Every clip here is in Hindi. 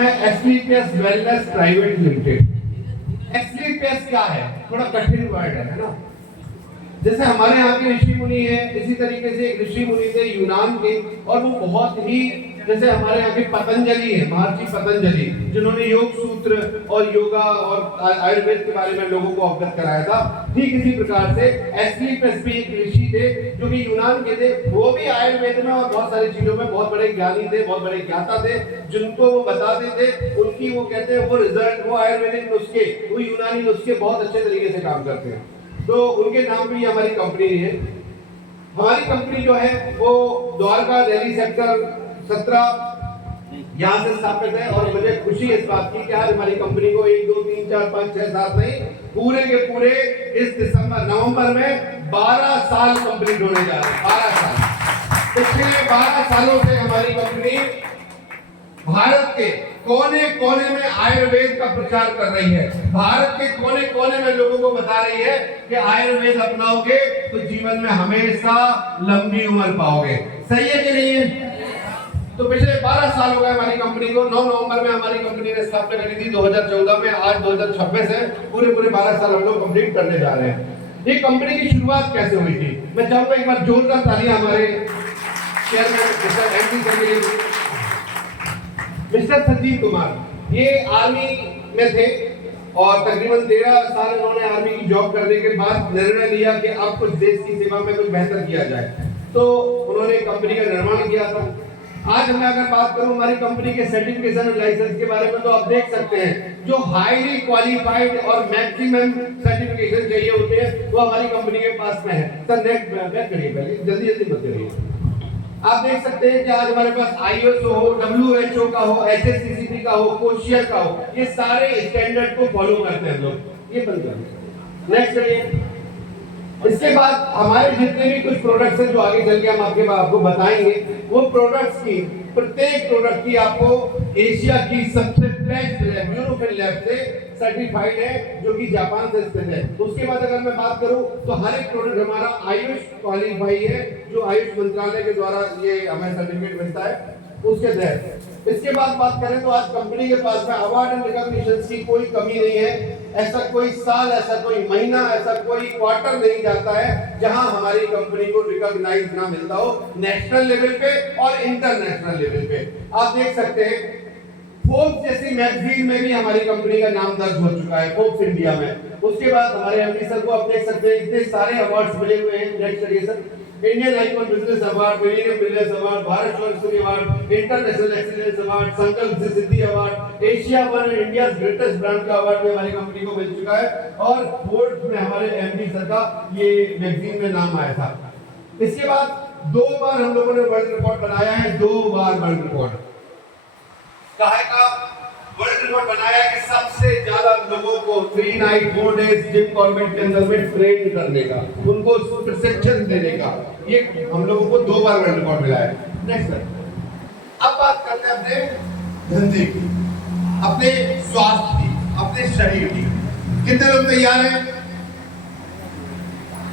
है एसलीपीएस वेलनेस प्राइवेट लिमिटेड। एसलीपीएस क्या है? थोड़ा कठिन वर्ड है ना। जैसे हमारे यहाँ के ऋषि मुनि है, इसी तरीके से एक ऋषि मुनि थे यूनान के, और वो बहुत ही, जैसे हमारे यहाँ के पतंजलि है, महर्षि पतंजलि, जिन्होंने योग सूत्र और योगा और आयुर्वेद के बारे में लोगों को अवगत कराया था। ठीक इसी प्रकार से एस्क्लेपियस भी एक ऋषि थे जो कि यूनान के थे। वो भी आयुर्वेद में और बहुत सारी चीजों में बहुत बड़े ज्ञानी थे, बहुत बड़े ज्ञाता थे, जिनको वो बताते थे। उनकी वो कहते हैं वो रिजल्ट, वो आयुर्वेदिक नुस्खे, वो यूनानी नुस्खे बहुत अच्छे तरीके से काम करते हैं। तो उनके नाम पे हमारी कंपनी है। हमारी कंपनी जो है वो द्वारका दिल्ली सेक्टर 17 यहाँ से स्थापित है। और मुझे खुशी इस बात की कि आज हमारी कंपनी को 1 2 3 4 5 6 7 नहीं, पूरे के पूरे इस नवंबर में 12 साल कंप्लीट होने जा रहे हैं। 12 साल। पिछले 12 सालों से हमारी कंपनी भारत के कोने कोने में आयुर्वेद का प्रचार कर रही है। भारत के कोने कोने में लोगों को बता रही है कि आयुर्वेद अपनाओगे तो जीवन में हमेशा लंबी उम्र पाओगे। सही है कि नहीं है? तो पिछले 12 साल हो गए हमारी कंपनी को। 9 नवंबर में हमारी कंपनी ने स्थापना करी थी 2014 में। आज 2026 है, पूरे 12 साल हम लोग कंप्लीट करने जा रहे हैं। ये कंपनी की शुरुआत कैसे हुई थी? मैं चाहूंगा एक बार जोरदार तालियां हमारे चेयरमैन मिस्टर एमडी सर के लिए। मिस्टर संजीव कुमार ये आर्मी में थे और तकरीबन 13 साल उन्होंने आर्मी की जॉब करने के बाद निर्णय लिया कि अब कुछ देश की सेवा में कुछ बेहतर किया जाए। तो उन्होंने कंपनी का निर्माण किया था। आज मैं अगर बात करूं हमारी कंपनी के सर्टिफिकेशन और लाइसेंस के बारे में, तो आप देख सकते हैं जो हाईली क्वालिफाइड और मैक्सिमम सर्टिफिकेशन चाहिए होते हैं वो हमारी कंपनी के पास में है। सर नेक्स्ट बैक करिए, पहले जल्दी जल्दी मत करिए। आप देख सकते हैं कि आज हमारे पास ISO हो, WHO का हो, HACCP का हो, कोशियर का हो, ये सारे स्टैंडर्ड को फॉलो करते हैं लोग। ये बंद कर नेक्स्ट करिए। इसके बाद हमारे जितने भी कुछ प्रोडक्ट्स हैं जो आगे चल के हम आपको बताएंगे, वो प्रोडक्ट्स की प्रत्येक प्रोडक्ट की आपको एशिया की सबसे बेस्ट लैब यूरोपियन लैब से सर्टिफाइड है, जो कि जापान से स्थित है। उसके बाद अगर मैं बात करूं तो हर एक प्रोडक्ट हमारा आयुष क्वालिफाई है, जो आयुष मंत्रालय के द्वारा ये हमें सर्टिफिकेट मिलता है उसके तहत। इसके बाद बात करें तो आज कंपनी के पास में अवार्ड एंड रिकॉग्निशन की कोई कमी नहीं है। ऐसा कोई साल, ऐसा कोई महीना, ऐसा कोई क्वार्टर नहीं जाता है जहां हमारी कंपनी को रिकॉग्नाइज ना मिलता हो, नेशनल लेवल पे और इंटरनेशनल लेवल पे। आप देख सकते हैं फोर्ब्स जैसी मैगजीन में भी हमारी कंपनी का नाम दर्ज हो चुका है, फोर्ब्स इंडिया में। उसके बाद हमारे एमडी सर को आप देख सकते हैं इतने सारे अवार्ड्स मिले हुए हैं। नेक्स्ट करिए sir. Indian icon business award, millennium business award, Bharat Sanskriti award, international excellence award, Sankalp Siddhi award, Asia one India greatest brand का अवार्ड भी हमारी कंपनी को मिल चुका है। और फोर्ब्स में हमारे एमडी सर का ये मैगजीन में नाम आया था। इसके बाद 2 बार हम लोगों ने वर्ल्ड रिकॉर्ड बनाया है, 2 बार वर्ल्ड रिकॉर्ड काहे का वर्ल्ड रिकॉर्ड बनाया कि सबसे ज्यादा लोगों को 3 नाइट 4 डेज जिम कॉर्बेट के अंदर में ट्रेन करने का, उनको प्रशिक्षण देने का, ये हम लोगों को 2 बार वर्ल्ड रिकॉर्ड मिला है। Next sir. अब बात करते हैं अपने धंधे की, अपने स्वास्थ्य की, अपने शरीर की। कितने लोग तैयार हैं?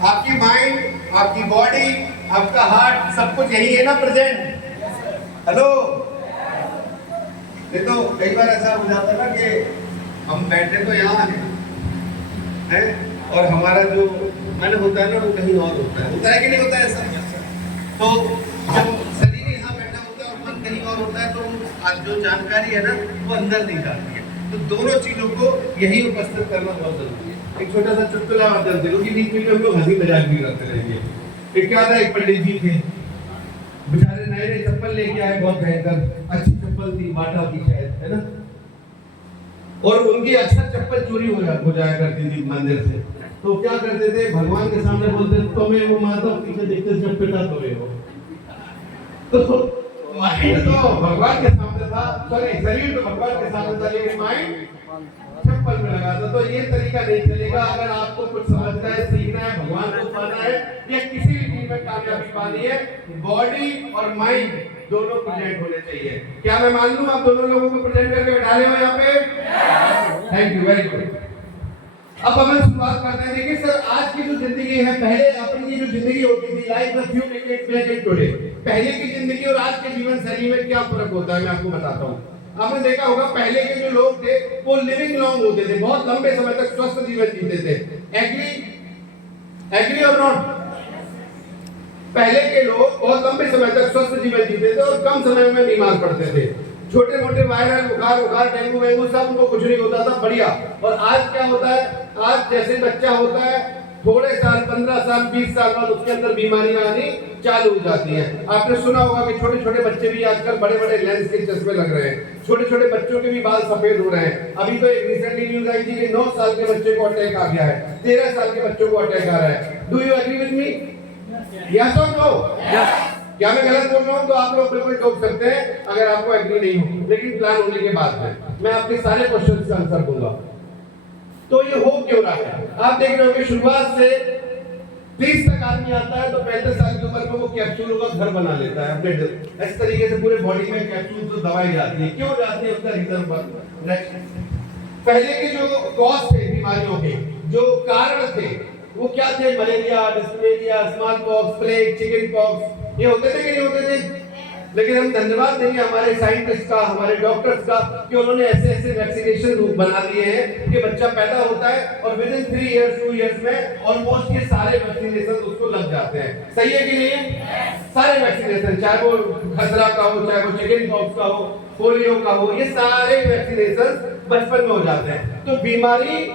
आपकी माइंड, आपकी बॉडी, आपका हार्ट, सब कुछ यही है ना प्रेजेंट? हेलो। तो कई बार ऐसा हो जाता है ना कि हम बैठे तो यहाँ हैं और हमारा जो मन होता है ना वो कहीं और होता है कि नहीं होता है ऐसा? तो जब शरीर यहाँ बैठा होता है और मन कहीं और होता है तो आज जो जानकारी है ना वो अंदर नहीं जाती है। तो दोनों चीजों को यही उपस्थित करना बहुत जरूरी है। एक छोटा सा चुटकुला माध्यम से, क्योंकि बीच में हम लोग हंसी मजाक भी करते रहेंगे। एक क्या था, एक पंडित जी थे, बेचारे नए नए चप्पल लेके आए, बहुत भयंकर अच्छी चप्पल थी, बाटा की शायद, है ना। और उनकी अक्सर चप्पल चोरी हो जाया करती थी मंदिर से। तो क्या करते थे, भगवान के सामने बोलते थे तुम्हें वो माता पीछे देखते जब पिता तो हो। तो माइंड तो भगवान के सामने था, सॉरी शरीर तो भगवान के सामने था, लेकिन माइंड चप्पल में लगा था। तो ये तरीका नहीं चलेगा। अगर आपको कुछ समझना है, सीखना है, भगवान को पाना है या किसी भी चीज में कामयाबी पानी है, बॉडी और माइंड दोनों प्रेजेंट होने चाहिए। क्या मैं मान लूं आप दोनों लोगों को प्रेजेंट करके बैठा ले हो यहाँ पे? Thank you, very good. अब हम शुरुआत करते हैं। देखिए सर, आज की जो जिंदगी है, पहले अपनी जो जिंदगी होती थी, लाइफ में few decades back in today, पहले की जिंदगी और आज के जीवन शैली में क्या फर्क होता है मैं आपको बताता हूँ। आपने देखा होगा पहले के जो लोग थे वो लिविंग लॉन्ग होते थे, बहुत लंबे समय तक स्वस्थ जीवन जीते थे। एग्री और नॉट? पहले के लोग बहुत लंबे समय तक स्वस्थ जीवन जीते थे और कम समय में बीमार पड़ते थे। छोटे मोटे वायरल बुखार डेंगू वेंगू सब उनको कुछ नहीं होता था, बढ़िया। और आज क्या होता है, आज जैसे बच्चा होता है थोड़े साल 15 साल 20 साल बाद उसके अंदर बीमारियां आनी चालू हो जाती हैं। आपने सुना होगा कि छोटे छोटे बच्चे भी आजकल बड़े बड़े लेंस के चश्मे लग रहे हैं, छोटे छोटे बच्चों के भी बाल सफेद हो रहे हैं। अभी तो एक रिसेंटली न्यूज आई थी कि 9 साल के बच्चे को अटैक आ गया है, 13 साल के बच्चों को अटैक आ रहा है। Do you agree with me? Yes और नो? क्या मैं गलत बोल रहा हूँ? तो आप लोग बिल्कुल टोक सकते हैं अगर आपको एग्री नहीं हो, लेकिन प्लान होने के बाद में मैं आपके सारे क्वेश्चंस का आंसर दूंगा। तो ये हो क्यों रहा है? आप देख रहे हो कि शुरुआत से 30 तक आदमी आता है तो 35 साल की उम्र में वो कैप्सूलों का घर बना लेता है अपने इस तरीके से पूरे बॉडी में कैप्सूल तो दवाई जाती है। क्यों जाती है उसका रीजन पहले के जो कॉज थे बीमारियों के, जो कारण थे वो क्या थे? Malaria, diphtheria, smallpox, plague, chickenpox, ये होते थे कि नहीं होते थे? लेकिन हम धन्यवाद देंगे हमारे साइंटिस्ट का, हमारे डॉक्टर्स का कि उन्होंने ऐसे ऐसे वैक्सीनेशन बना दिए हैं कि बच्चा पैदा होता है और विद इन 3 इयर्स 2 इयर्स में ऑलमोस्ट ये सारे वैक्सीनेशन उसको लग जाते हैं। सही है कि नहीं है? सारे वैक्सीनेशन, चाहे वो खसरा का हो, चाहे वो चिकन पॉक्स का हो, पोलियो का हो, ये सारे वैक्सीनेशन बचपन में हो जाते हैं। तो बीमारी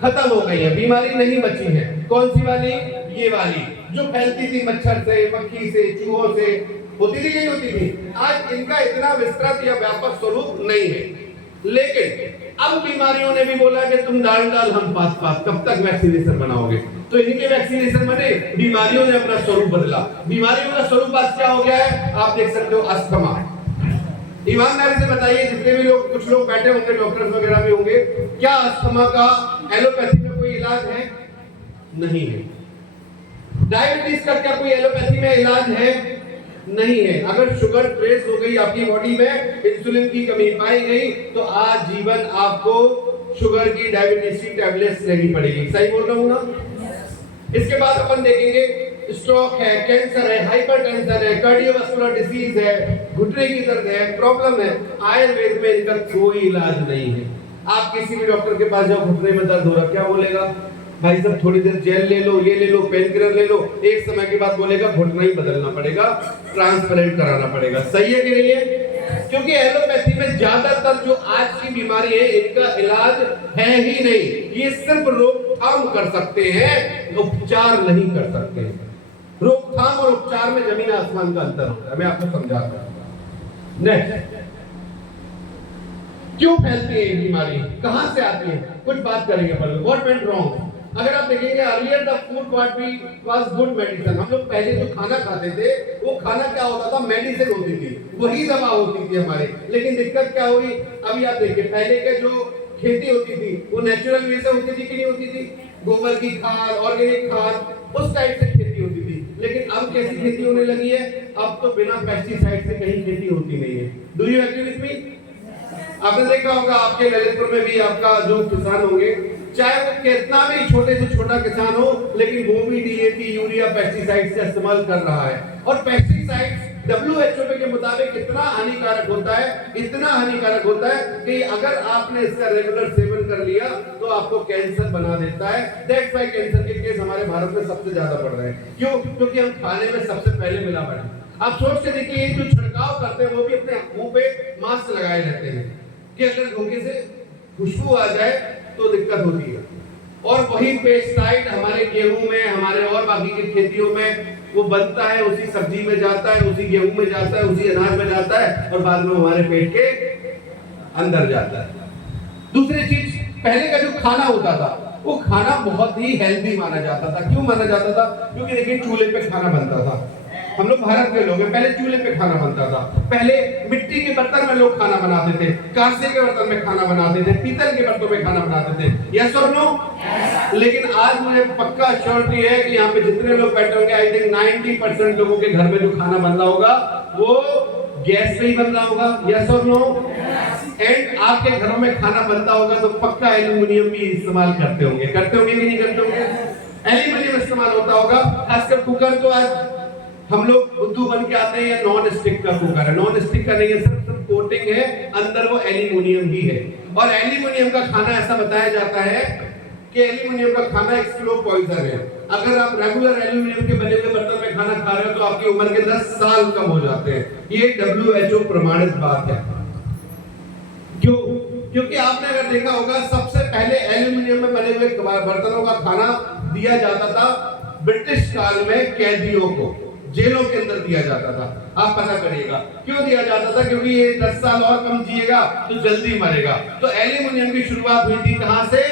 खत्म हो गई है, बीमारी नहीं बची है। कौन सी वाली? ये वाली जो फैलती थी मच्छर से, मक्खी से, चूहों से, होती थी नहीं होती थी। आज इनका इतना विस्तृत या व्यापक स्वरूप नहीं है, लेकिन अब बीमारियों ने भी बोला कि तुम डाल हम पास कब तक वैक्सीनेशन बनाओगे? तो इनके वैक्सीनेशन बने, बीमारियों ने अपना स्वरूप बदला। बीमारियों का स्वरूप आज क्या हो गया है? आप देख सकते हो, अस्थमा। ईमानदारी से बताइए, जितने भी लोग, कुछ लोग बैठे होंगे, डॉक्टर्स वगैरह भी होंगे, क्या अस्थमा का एलोपैथी में कोई इलाज है? नहीं है। डायबिटीज का क्या कोई एलोपैथी में इलाज है? नहीं है। अगर शुगर ट्रेस हो गई आपकी बॉडी में, इंसुलिन की कमी पाई गई, तो आज जीवन आपको शुगर की, डायबिटीज की टैबलेट्स लेनी पड़ेगी। सही बोल रहा हूँ ना? इसके बाद अपन देखेंगे स्ट्रोक है, कैंसर है, हाइपरटेंशन है, कार्डियोवास्कुलर डिसीज है, घुटने की दर्द है, प्रॉब्लम है। आयुर्वेद में इनका कोई इलाज नहीं है। आप किसी भी डॉक्टर के पास जाओ, घुटने में दर्द हो रहा, क्या बोलेगा? भाई साहब थोड़ी देर जेल ले लो, ये ले लो, पेन किलर ले लो। एक समय के बाद बोलेगा घुटना ही बदलना पड़ेगा, ट्रांसप्लांट कराना पड़ेगा। सही है कि नहीं है? क्योंकि एलोपैथी में ज्यादातर जो आज की बीमारी है इनका इलाज है ही नहीं। ये सिर्फ रोकथाम कर सकते हैं, उपचार नहीं कर सकते। रोकथाम और उपचार में जमीन आसमान का अंतर होता है, मैं आपको समझाता हूं। नेक्स्ट, क्यों फैलती है ये बीमारी, कहां से आती है, कुछ बात करेंगे। What went wrong? अगर आप देखेंगे, earlier the food what we was good medicine. हम लोग पहले जो खाना खाते थे वो खाना क्या होता था? मेडिसिन होती थी, वही दवा होती थी हमारे। लेकिन दिक्कत क्या हुई? अभी आप देखिए, पहले के जो खेती होती थी वो नेचुरल वे से होती थी कि नहीं होती थी? गोबर की खाद, ऑर्गेनिक खाद, उस टाइप से खेती होती थी। लेकिन अब कैसी खेती होने लगी है? अब तो बिना पेस्टिसाइड से कहीं खेती होती नहीं है। Do you agree with me? आपने देखा होगा आपके ललितपुर में भी आपका जो किसान होंगे, चाहे वो कितना भी छोटे से छोटा किसान हो, लेकिन वो भी डीएपी, यूरिया, पेस्टिसाइड से इस्तेमाल कर रहा है। और पेस्टिसाइड WHO के मुताबिक कितना हानिकारक होता है, इतना हानिकारक होता है कि अगर आपने इसका रेगुलर सेवन कर लिया तो आपको कैंसर बना देता है। दैट्स व्हाई कैंसर के केस हमारे भारत में सबसे ज्यादा बढ़ रहे हैं। क्यों? क्योंकि हम खाने में सबसे पहले मिलावट है। आप सोच के देखिए, जो छिड़काव करते हैं वो भी अपने मुंह पे मास्क लगाए रहते हैं कि अगर धोखे से खुशबू आ जाए तो दिक्कत होती है। और वही पेस्टिसाइड हमारे गेहूं में, हमारे और बाकी की खेतियों में वो बनता है, उसी सब्जी में जाता है, उसी गेहूं में जाता है, उसी अनाज में जाता है और बाद में हमारे पेट के अंदर जाता है। दूसरी चीज, पहले का जो खाना होता था वो खाना बहुत ही हेल्दी माना जाता था। क्यों माना जाता था? क्योंकि देखिए चूल्हे पे खाना बनता था। हम लोग भारत के लोग हैं, पहले चूल्हे पे खाना बनता था। पहले मिट्टी के बर्तन में लोग खाना बनाते थे, कांसे के बर्तन में खाना बनाते थे, पीतल के बर्तनों में खाना बनाते थे। यस और नो? लेकिन आज मुझे पक्का श्योरिटी है कि यहाँ पे जितने लोग बैठे होंगे, आई थिंक 90% लोगों के घर में जो खाना बन रहा होगा वो गैस पे ही बन रहा होगा। यस और नो? एंड आपके घरों में खाना बनता होगा तो पक्का एल्यूमिनियम भी इस्तेमाल करते होंगे कि नहीं करते होंगे? एल्यूमिनियम इस्तेमाल होता होगा। खासकर कुकर तो आज हम लोग बुद्धू बन के आते हैं, या नॉन स्टिक का कुकर है। नॉन स्टिक का नहीं है, सिर्फ कोटिंग है, अंदर वो एल्यूमिनियम ही है। और एल्यूमिनियम का खाना ऐसा बताया जाता है कि एल्यूमिनियम का खाना एक स्लो पॉइजन है। अगर आप रेगुलर एल्यूमिनियम के बने हुए बर्तन में खाना खा रहे हो तो आपकी उम्र के 10 साल कम हो जाते हैं। ये WHO प्रमाणित बात है। क्यों? क्योंकि आपने अगर देखा होगा सबसे पहले एल्यूमिनियम में बने हुए बर्तनों का खाना दिया जाता था ब्रिटिश काल में कैदियों को, जेलों के अंदर दिया जाता था। आप पता करिएगा क्यों दिया जाता था, क्योंकि ये 10 साल और कम जिएगा तो जल्दी मरेगा। तो एल्यूमिनियम की शुरुआत हुई थी कहां से?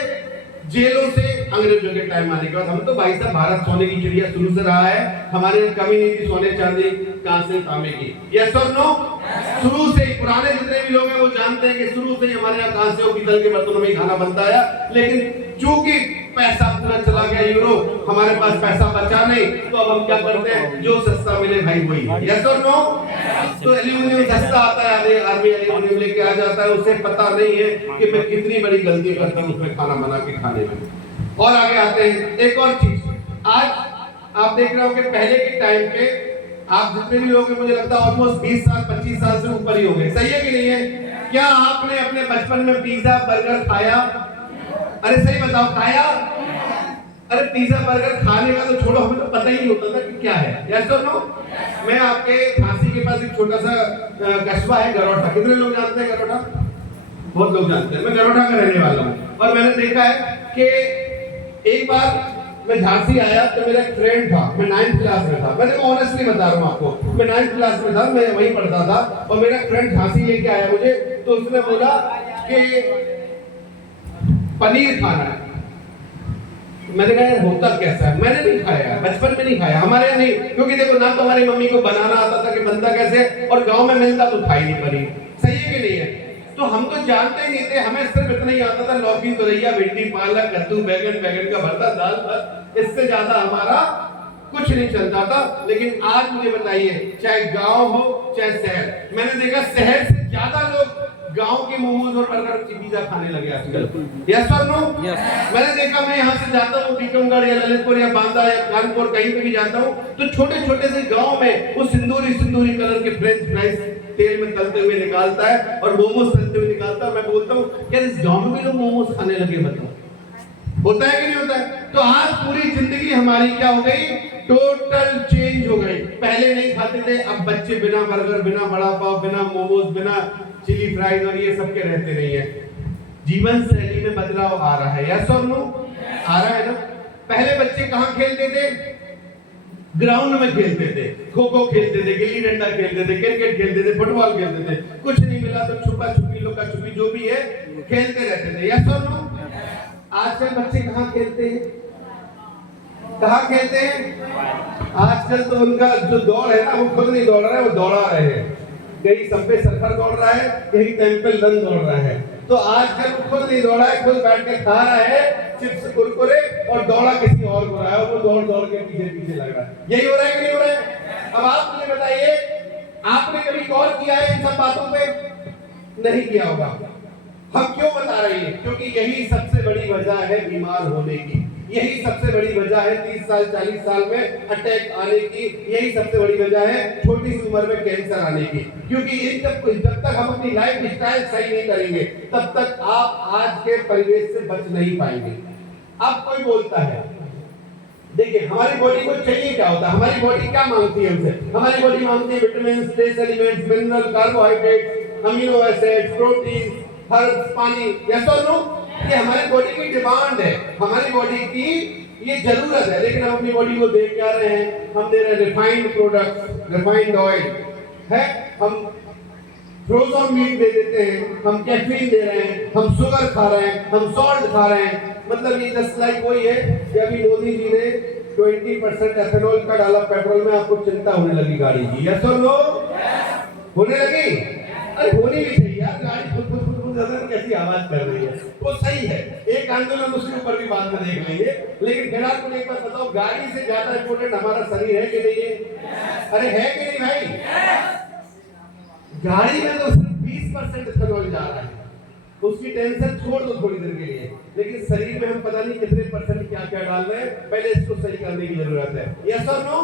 जेलों से, अंग्रेजों के टाइम आने के बाद। हम तो भाई साहब भारत सोने की चिड़िया शुरू से रहा है, हमारे यहाँ कमी नहीं थी सोने चांदी कांसे तांबे की। यस और नो? शुरू से ही पुराने जितने भी लोग हैं वो जानते हैं कि शुरू से ही हमारे यहाँ कांसे और पीतल के बर्तनों में खाना बनता है। लेकिन चूंकि पैसा पूरा चला गया यूरो, हमारे पास पैसा बचा नहीं, तो अब हम क्या करते हैं? जो सस्ता मिले भाई वही। यस और नो? तो एल्यूमिनियम सस्ता आता है, आदमी एल्यूमिनियम लेके आ जाता है, उसे पता नहीं है कि मैं कितनी बड़ी गलती करता हूं उसमें खाना बना के खाने में। और आगे आते हैं एक और चीज। आज आप देख रहे हो कि पहले के टाइम पे आप जितने भी लोग हैं, मुझे लगता है ऑलमोस्ट 20 साल 25 साल से ऊपर ही हो गए। सही है कि नहीं है? क्या आपने अपने बचपन में पिज्जा बर्गर खाया? अरे सही बताओ, खाया? अरे पिज्जा बर्गर खाने का तो छोड़ो, हमें तो पता ही नहीं होता था कि क्या है। यस और नो? मैं आपके झांसी के पास एक छोटा सा कस्बा है गरोठा। कितने लोग जानते हैं गरोठा? बहुत लोग जानते हैं। मैं गरोठा का रहने वाला हूँ और मैंने देखा है कि एक बार मैं झांसी आया तो मेरा एक फ्रेंड था, मैं 9th क्लास में था। मैं देखो ऑनेस्टली बता रहा हूँ आपको, मैं 9th क्लास में था, मैं वहीं पढ़ता था और मेरा फ्रेंड झांसी लेके आया मुझे। तो उसने बोला कि पनीर खाना है। मैंने कहा यार होता कैसा है? मैंने नहीं खाया, बचपन में नहीं खाया, हमारे यहाँ नहीं, क्योंकि देखो ना तो हमारी मम्मी को बनाना आता था कि बनता कैसे, और गांव में मिलता तो था ही नहीं पनीर। सही है कि नहीं है? तो हम तो जानते ही नहीं थे, हमें सिर्फ इतना ही आता था लौकी तुरैया भिंडी पालक कद्दू बैगन, बैगन का भरता, दाल भात, इससे ज्यादा हमारा कुछ नहीं चलता था। लेकिन आज मुझे बताइए, चाहे गांव हो चाहे शहर, मैंने देखा शहर से ज्यादा लोग गांव के मोमोज और बर्गर पिज्जा खाने लगे आजकल। यस और नो? मैंने देखा, मैं यहाँ से जाता हूँ टीकमगढ़ या ललितपुर या बांदा या कानपुर, कहीं पे भी जाता हूँ तो छोटे छोटे से गांव में वो सिंदूरी सिंदूरी कलर के फ्रेंच फ्राइज तेल में तलते हुए निकालता है और मोमोज तलते हुए निकालता है। मैं बोलता हूँ यार इस गांव में भी लोग मोमोज खाने लगे, बताओ होता है कि नहीं होता है? तो आज पूरी जिंदगी हमारी क्या हो गई? टोटल चेंज हो गई। पहले नहीं खाते थे, अब बच्चे बिना बर्गर, बिना बड़ा पाव, बिना मोमोज, बिना चिली फ्राइज और ये सब के रहते नहीं है। जीवन शैली में बदलाव आ रहा है। यस और नो? आ रहा है ना? पहले बच्चे कहाँ खेलते थे? ग्राउंड में खेलते थे, खो खो खेलते थे, गिल्ली डंडा खेलते थे, क्रिकेट खेलते थे, फुटबॉल खेलते थे। कुछ नहीं मिला तो छुपा छुपी, लुका छुपी, जो भी है खेलते रहते थे। यस और नो? आजकल बच्चे कहाँ खेलते हैं? कहाँ खेलते हैं? आजकल तो उनका जो दौड़ है ना, वो खुद नहीं दौड़ रहा है, वो दौड़ा रहे हैं। कहीं संपे सरफर दौड़ रहा है, कहीं टेंपल रन दौड़ रहा है। तो आजकल वो खुद नहीं दौड़ा है, खुद बैठ के खा रहा है चिप्स कुरकुरे और दौड़ा किसी और को रहा है, वो दौड़ दौड़ के पीछे पीछे लग रहा है। यही हो रहा है कि नहीं हो रहा है? अब आप मुझे बताइए, आपने कभी गौर किया है इन सब बातों पे? नहीं किया होगा। हम क्यों बता रहे हैं? क्योंकि यही सबसे बड़ी वजह है बीमार होने की, यही सबसे बड़ी वजह है 30 साल 40 साल में अटैक आने की, यही सबसे बड़ी वजह है छोटी सी उम्र में कैंसर आने की। क्योंकि जब तक हम अपनी लाइफ स्टाइल सही नहीं करेंगे तब तक आप आज के परिवेश से बच नहीं पाएंगे। अब कोई बोलता है, देखिए हमारी बॉडी को चाहिए क्या होता है? हमारी बॉडी क्या मांगती है हमसे? हमारी बॉडी मांगती है vitamin, trace elements, mineral, carbohydrate, amino acid, protein, herbs, पानी। यस और नो? ये हमारी बॉडी की डिमांड है, हमारी बॉडी की ये जरूरत है। लेकिन हम अपनी बॉडी को देख क्या रहे हैं? हम दे रहे हैं रिफाइंड प्रोडक्ट्स, रिफाइंड ऑयल है, हम फ्रोजन मीट दे देते हैं, हम कैफीन दे रहे हैं, हम शुगर खा रहे हैं, हम सॉल्ट खा रहे हैं। मतलब ये जस्ट लाइक वही है कि अभी मोदी जी ने 20% एथेनॉल का डाला पेट्रोल में, आपको चिंता होने लगी गाड़ी की। यस और नो? होने लगी? अरे होनी भी चाहिए यार, गाड़ी खुद खुद कैसी आवाज कर रही है, वो सही है। एक आंदोलन उसके ऊपर भी बाद में देख लेंगे। लेकिन फिलहाल को एक बात बताओ, गाड़ी से ज्यादा इंपोर्टेंट हमारा शरीर है कि नहीं है? अरे है कि नहीं भाई? गाड़ी में तो सिर्फ 20% इथेनॉल जा रहा है, उसकी टेंशन छोड़ दो थोड़ी देर के लिए, लेकिन शरीर में हम पता नहीं कितने परसेंट क्या क्या डाल रहे हैं। पहले इसको सही करने की जरूरत है। यस और नो?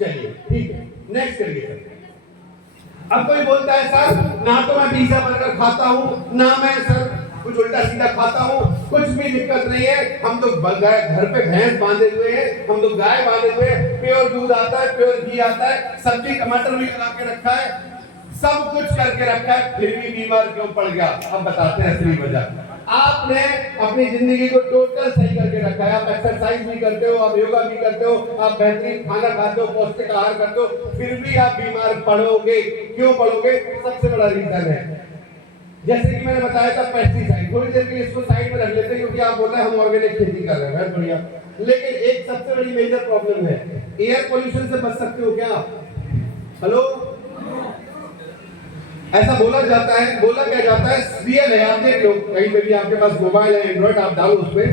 चलिए ठीक है, नेक्स्ट करिए सर। अब कोई बोलता है सर ना तो मैं पिज्जा बर्गर खाता हूँ ना मैं सर कुछ उल्टा सीधा खाता हूँ, कुछ भी दिक्कत नहीं है, हम तो घर पे भैंस बांधे हुए हैं, हम तो गाय बांधे हुए हैं, प्योर दूध आता है, प्योर घी आता है, सब्जी टमाटर भी लगा के रखा है, सब कुछ करके रखा है, फिर भी बीमार क्यों पड़ गया? अब बताते हैं असली वजह। आपने अपनी जिंदगी को टोटल सही करके रखा है, आप एक्सरसाइज भी करते हो, आप योगा भी करते हो, आप बेहतरीन खाना खाते हो, पौष्टिक आहार करते हो, फिर भी आप बीमार पड़ोगे। क्यों पड़ोगे? सबसे बड़ा रीजन है, जैसे कि मैंने बताया था पेस्टिसाइड। थोड़ी देर के लिए इसको साइड में रख लेते हैं क्योंकि आप बोल रहे हैं हम ऑर्गेनिक खेती कर रहे हैं, बहुत बढ़िया, लेकिन एक सबसे बड़ी मेजर प्रॉब्लम है, एयर पोल्यूशन से बच सकते हो क्या? हेलो, ऐसा बोला जाता है, बोला क्या जाता है, रियल है, आप देख लो कहीं पे भी आपके पास मोबाइल है, एंड्रॉइड, आप डालो उसमें